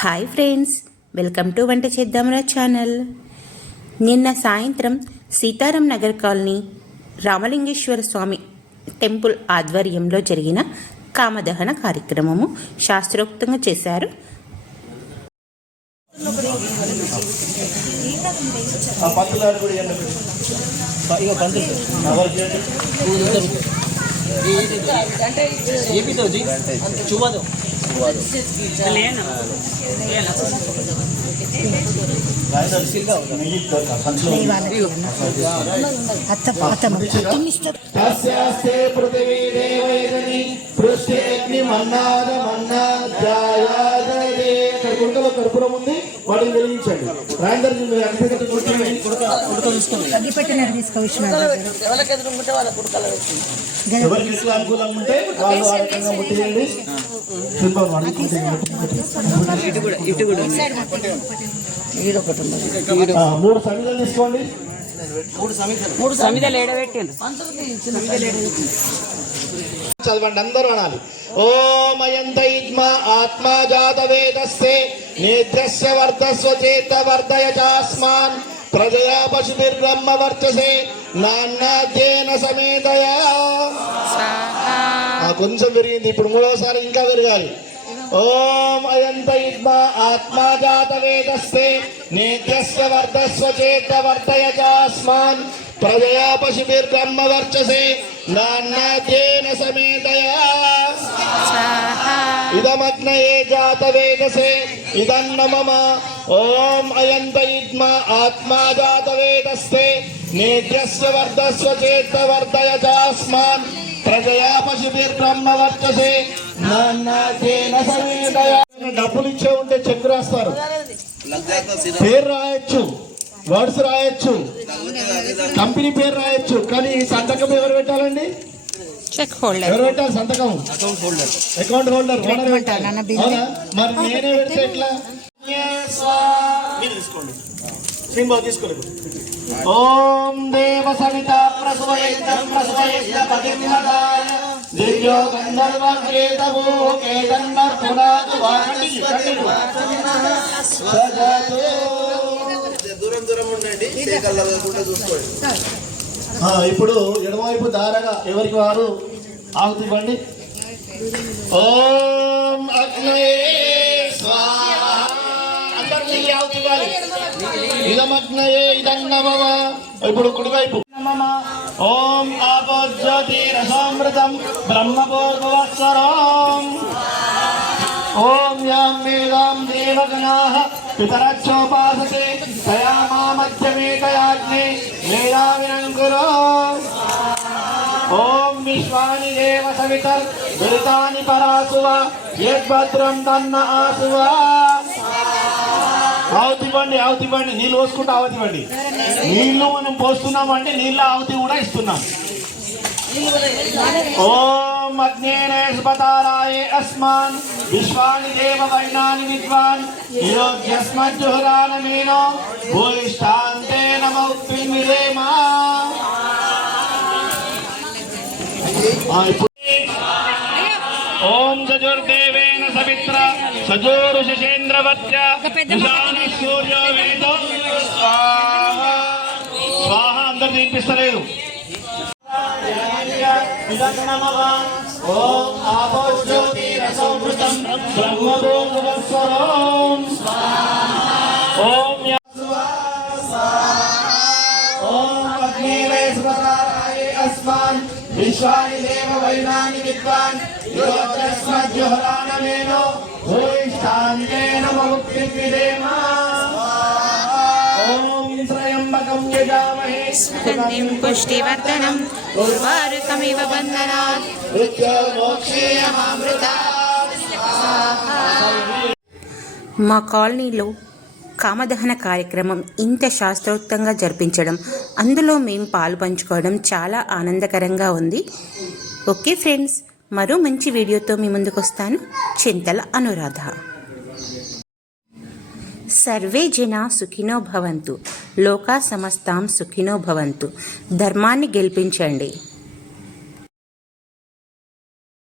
Hi friends welcome to వంట చేద్దాంరా channel. నిన్న సాయంత్రం సీతారాం నగర్ కాలనీ రామలింగేశ్వర స్వామి టెంపుల్ ఆధ్వర్యంలో జరిగిన కామదహన కార్యక్రమము శాస్త్రోక్తంగా చేశారు. ఆ అస్యాస్తే పృథివీ దేవైదని పృష్టి అగ్ని మన్నాద మన్నాద కర్పూరంలో కర్పూరం ఉంది వాటిని వెలిగించండి. రాయందర్ తీసుకొచ్చినారు ఎవరికి అనుకూలంగా ఉంటే వాళ్ళు ఆ రకంగా ముట్టేయండి మూడు సమిధలు తీసుకోండి. మూడు సమిధలు చదవండి అందరూ అనాలి. ఓమయంతైత్మ ఆత్మా జాత వేదస్సే నేత్రస్య వర్ధస్వ చేత వర్ధయ చాస్మాన్. ప్రజయా పశుభిర్బ్రహ్మ వర్చసే. నాన్నాధ్యేన సమేతయా. కొంచెం పెరిగింది ఇప్పుడు మూడోసారి ఇంకా పెరగాలి ఓం అయంతైత్మ ఆత్మా జాత వేదస్సే నేత్రస్య వర్ధస్వ చేత వర్ధయ చాస్మాన్. ప్రజయా పశుభిర్బ్రహ్మ వర్చసే. నాన్నాధ్యేన ఇదమగ్నయే జాత వేదసే? ఇదన్న మమ. ఓం అయంతయుద్మ ఆత్మా జాత వేదస్తే. నేత్రస్య వర్ధస్వ చేత వర్ధయ చాస్మాన్. ప్రజయా పశుభిర్బ్రహ్మ వర్చసే. నాన్నాథేన సమేతయ. డబ్బులు ఇచ్చే ఉంటే చెక్ రాస్తారు. పేరు రాయొచ్చు. వర్డ్స్ రాయొచ్చు. కంపెనీ పేరు రాయొచ్చు. కానీ ఈ సంతకం ఎవరు పెట్టాలండి? చెక్ హోల్డర్ ఎవరు పెట్టాలి సంతకం. అకౌంట్ హోల్డర్ ఓనర్ పెట్టాలి నాన్న బిల్లు. అవునా? మరి నేనే పెడితే ఎట్లా? మీరు తీసుకోండి. సింబల్ తీసుకోలేదు. ఓం దేవ సవిత ప్రసవయజ్ఞ పతిమదాయ దివ్యో గంధర్వ కేతవో పునాదు వాటి దూరం దూరం ఉండండి. చేయగలకుండా చూసుకోండి. ఇప్పుడు ఎడమవైపు దారగా ఎవరికి వారు? ఆహుతి ఇవ్వండి. ఓం అగ్నయే ఇదమగ్నయే ఇదన్నమమ ఇప్పుడు కుడివైపు. ఓం ఆపోజ్యోతి రసామృతం బ్రహ్మభోగవత్సరం ఓం యాం వేదాం దేవగణాః పితరక్షోపాసతే. తయా మామధ్యమేకయాగ్నే ఓం విశ్వాని దేవ సవితర్ దురితాని పరాసువ యద్భద్రం తన్న ఆసువ ఆవుతివ్వండి ఆవుతివ్వండి నీళ్ళు పోసుకుంటూ ఆవుతివ్వండి. నీళ్ళు మనం పోస్తున్నామంటే నీళ్ళ ఆవుతి కూడా ఇస్తున్నాం. ఓం అగ్నేనేశ్వతారాయే అస్మాన్ విశ్వాని దేవ వైనాని విద్వాన్ యోగ్యస్మజ్జుహురానమేనో భూయిష్టాంతే ఓం సజుర్దేవేన సవిత్ర సజోరు శశేంద్రవత్య నిశాని సూర్యో వేదో. స్వాహ అందరు తీర్పిస్తలేదు ఓం ఆపో జ్యోతి రసమృతం బ్రహ్మభూర్భువస్వరం ఓం ఓం విశ్వాని దేవ వైనాని విద్వాన్ యోగస్మజ్జుహరానమేనో భూయిష్టాంతేన ముక్తి విదేమా ఓం త్రయంబకం యజామహే గంధిం పుష్టివర్ధనం ఉర్వారుకమివ బంధనాత్ మా కాలనీలో కామదహన కార్యక్రమం ఇంత శాస్త్రోక్తంగా జరిపించడం అందులో మేము పాలు పంచుకోవడం చాలా ఆనందకరంగా ఉంది. ఓకే ఫ్రెండ్స్ మరో మంచి వీడియోతో మీ ముందుకు వస్తాను చింతల అనురాధ. సర్వే జనా సుఖినో భవంతు. లోకా సమస్తాం సుఖినో భవంతు. ధర్మాన్ని గెలిపించండి.